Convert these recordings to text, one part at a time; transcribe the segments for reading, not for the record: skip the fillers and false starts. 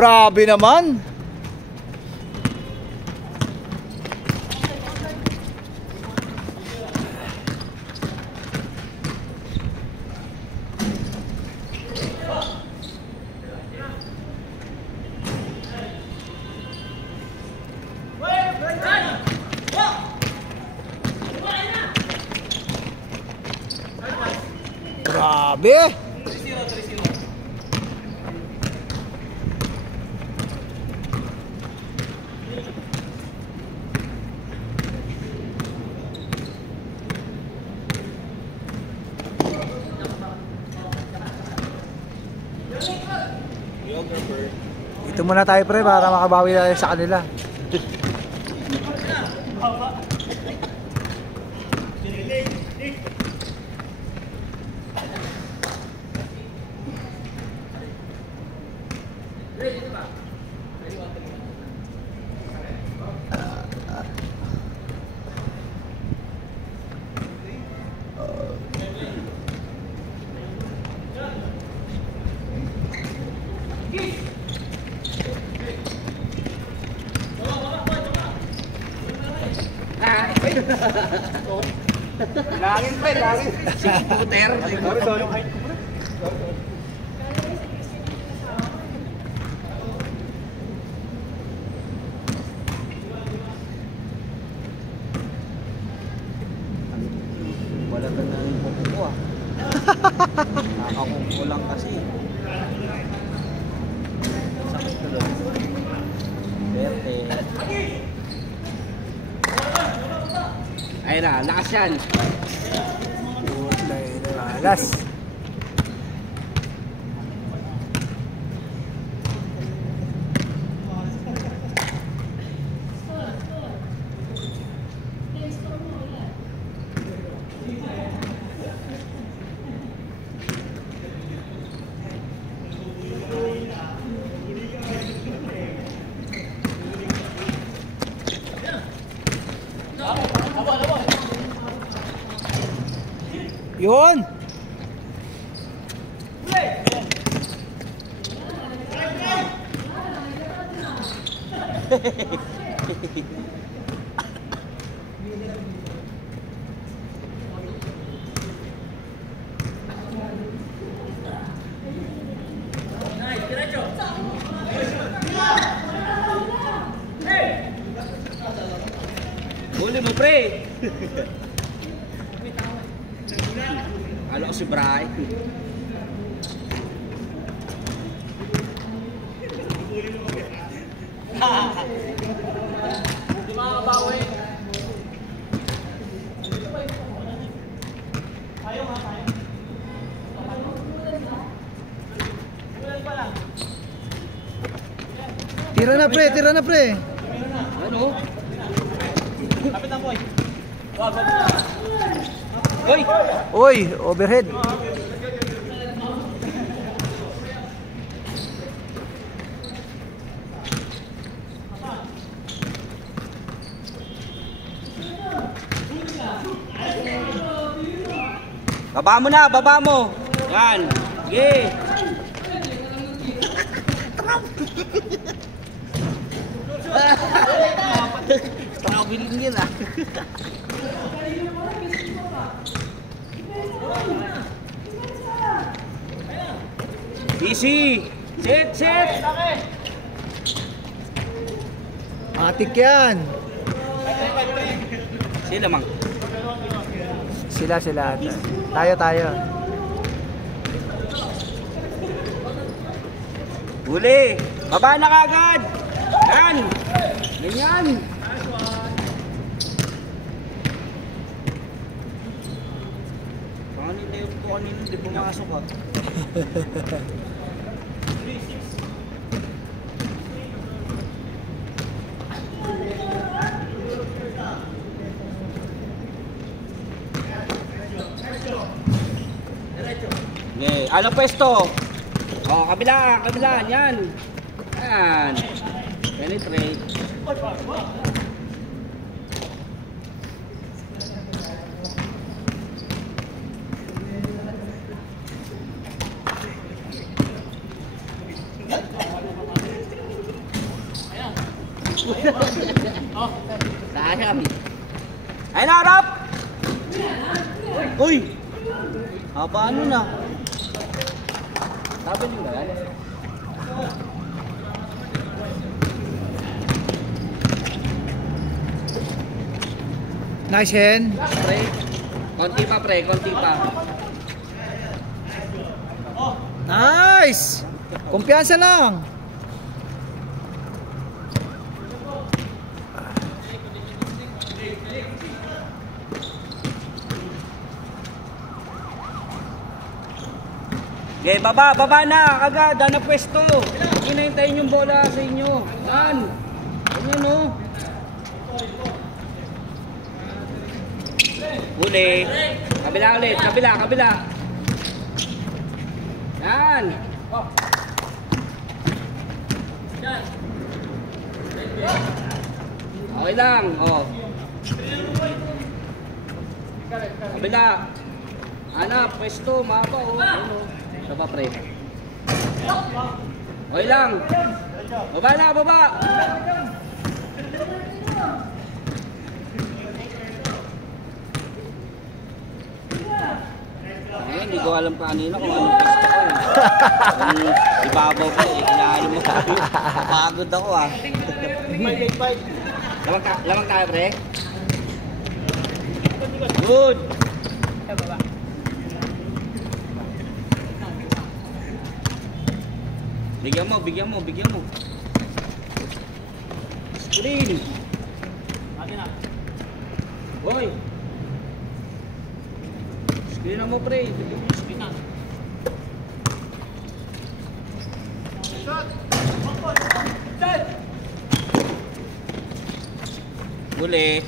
Grabe naman. Grabe. Dito muna tayo pre para makabawi tayo sa kanila. Langin pa, langin. Si Puter. Wala ka na yung pupo ah. Nakakukulang kasi. Sakit na doon. Berte. Ayun na, lakas yan. Lakas. Yun. Huli mo pre. Halo si Bray. Di makabawi. Ayaw nga tayo. Tira na pre, tira na pre. Ano? Kapit ang boy. Hoy! Oy, overhead. Baba mo na, baba mo. Yan. Sige. Trawilin yun ah. Easy. Sit, sit. Matik yan. Sila mang. Sila. Tayo. Huli. Baba na kagad. Yan. Ganyan. Kanina hindi pumasok ah. Okay, anong pwesto? Oh, kabila, yan. Yan. Penetrate. harap! Uy! Haba ano na? Sabi nyo ba yan? Nice hand. Pre. Konti pa pre, konti pa. Nice! Kumpiyansa lang. Okay, baba na, agad, na pwesto. Hinahintayin yung bola sa inyo. Yan. Ganyan o. Huli. Kabila ulit, kabila. Yan. Okay lang, oh. Kabila. Hanap, pwesto, mapa, oh. Ano? Baba pre. Okay lang. Baba na, baba. Ay, hindi ko alam kanina kung anong pwesto ko eh. Ibabaw ko eh. Kailangan mo. Pagod ako ah. Lamang tayo pre. Good. Bigyan mo. Screen. Hoy. Screen na mo pre. Screen na. Huli.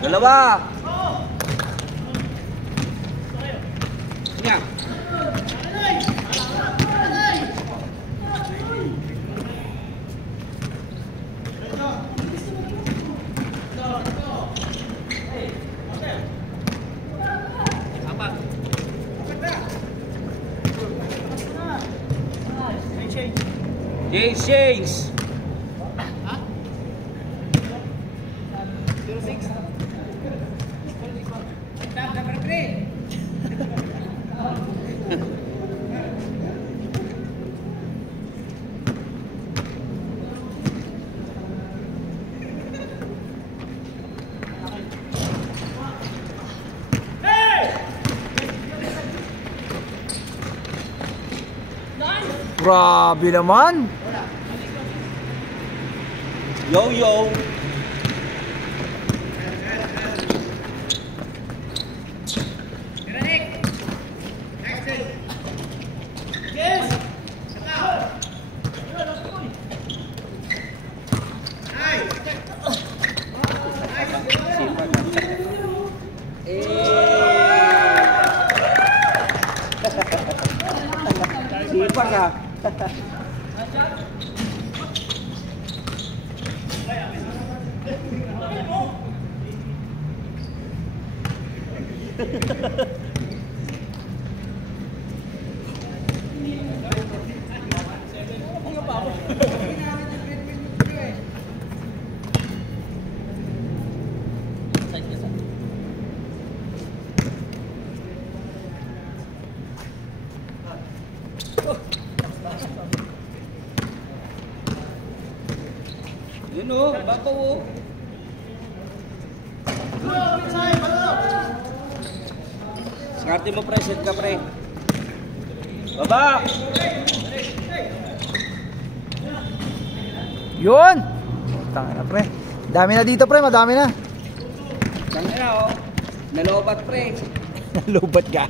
Dalawa. Yan. Change. Ha? 06. Number 3. Grabe naman. Yo. Sipag ah. Yun o, bako o. Skarte mo pre, set ka pre. Baba! Yun! Tangin na pre. Dami na dito pre, madami na. Tangin na o. Nalobat pre. Nalobat ka.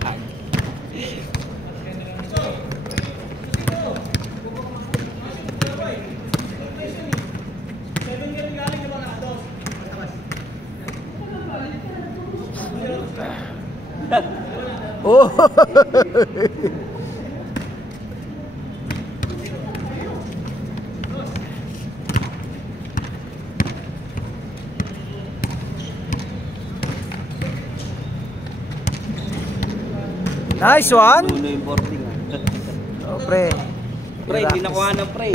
Oh. Nice one. Nuno yung boarding ah. Oh, pre. Pre, hindi nakuha ng pre.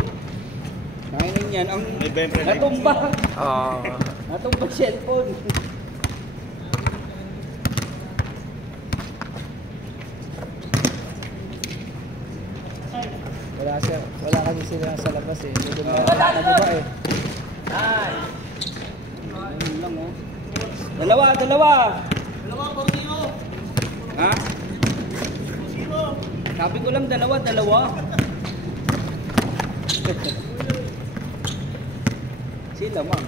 Ayun yan, ang natumba. Oo. Natumba cellphone. Wala kasi sila sa labas eh. Medyo nag-iba eh. Ayun lang oh. Dalawa. Dalawa, Portino. Ha? Sabi ko lang dalawa. Sila ma'am.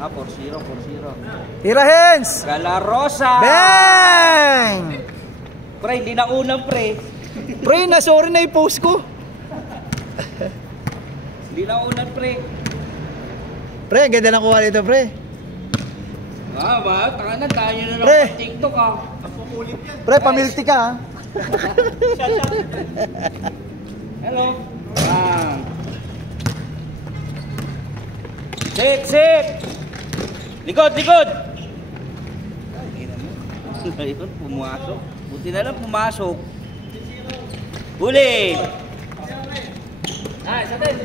4-0. Tira hands! Galarosa! Bang! Pre, hindi na unang pre. Pre, sorry na i-post ko. Hindi na unang pre. Pre, ang ganda ng kuha nito, pre. Ba? Taka na, tayo na lang Pre. sa TikTok ha. Pre, pamilti ka ha. Hello. Sit! Likod! Ayun, pumasok. Buti na lang pumasok. Huli! Sa atin!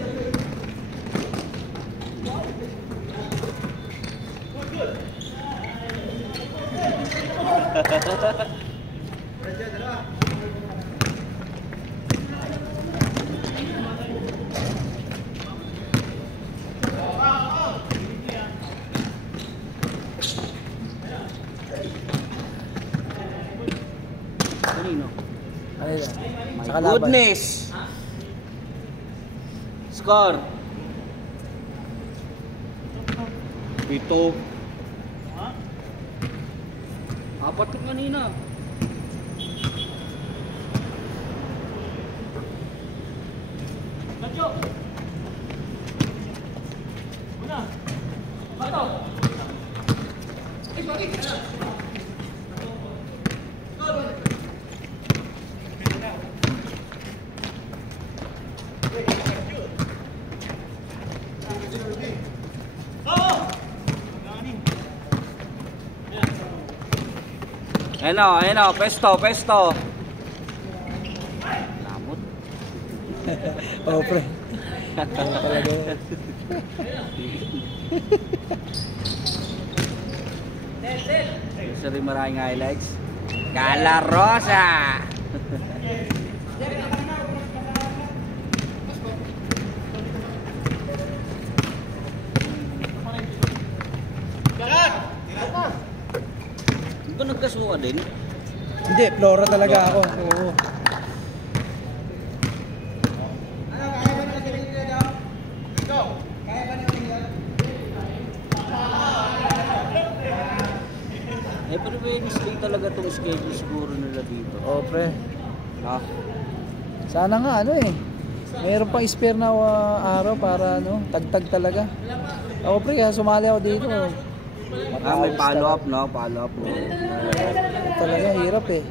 Kanino? Ano yun? My Sa kalaban. goodness! Score! Ito. Apat yung kanina. Ayun o, pesto. Lamot. Oo, pre. Ano talaga yun? Gusto rin maraming highlights. Galarosa! Hindi ba nagkasuka din? Hindi, Flora talaga ako. Oo. Pero may mistake talaga itong schedule siguro nila dito. Oo, pre. Ha? Sana nga, mayroon pang spare na araw para, tagtag talaga. Ako, pre, sumali ako dito. May follow-up, no? Follow-up, no? Talaga, hirap eh.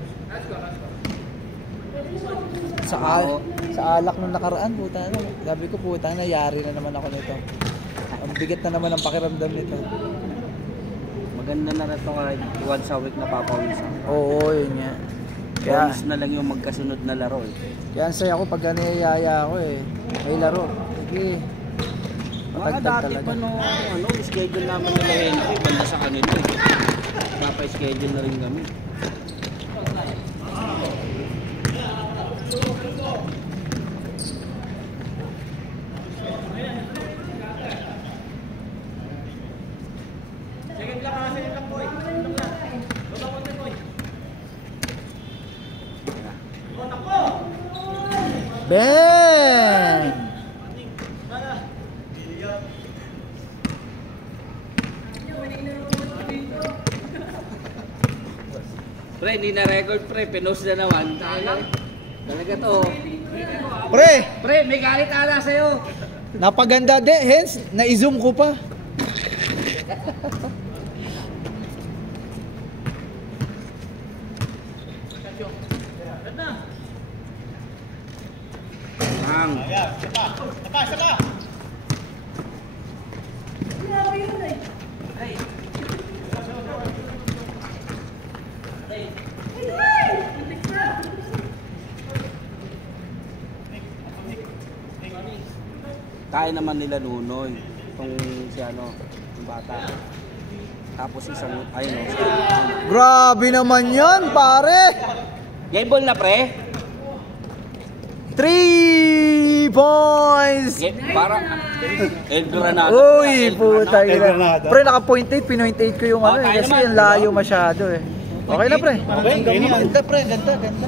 Sa alak nung nakaraan, puta na. Sabi ko, puta na, yari na naman ako nito. Ang bigat na naman ang pakiramdam nito. Maganda na rin ito kahit once a week na papawisan. Oo, yun nga. Bonus na lang yung magkasunod na laro eh. Kaya ang saya ko pag niyayaya ako eh. May laro. Sige. Mga dati pa no, schedule namin nila Henry, banda sa kanila eh. Papa-schedule na rin kami. Bang! Pre, hindi na record pre, pinost na naman. Talaga to. Pre, may galit ala sa'yo. napaganda de, hence, na-zoom ko pa. Sapa. kaya naman nila Nunoy. Itong si ano, yung bata. Tapos isang, ayun o. Grabe naman yan, pare! Game ball na pre? 3 points! Para El Granada. Uy, puta El ina. Granada. Pre, naka point 8, pinoint 8 ko yung ano eh. tayo Kasi naman. yung layo masyado eh. Okay na pre. Okay, game naman. Ganda pre, ganda.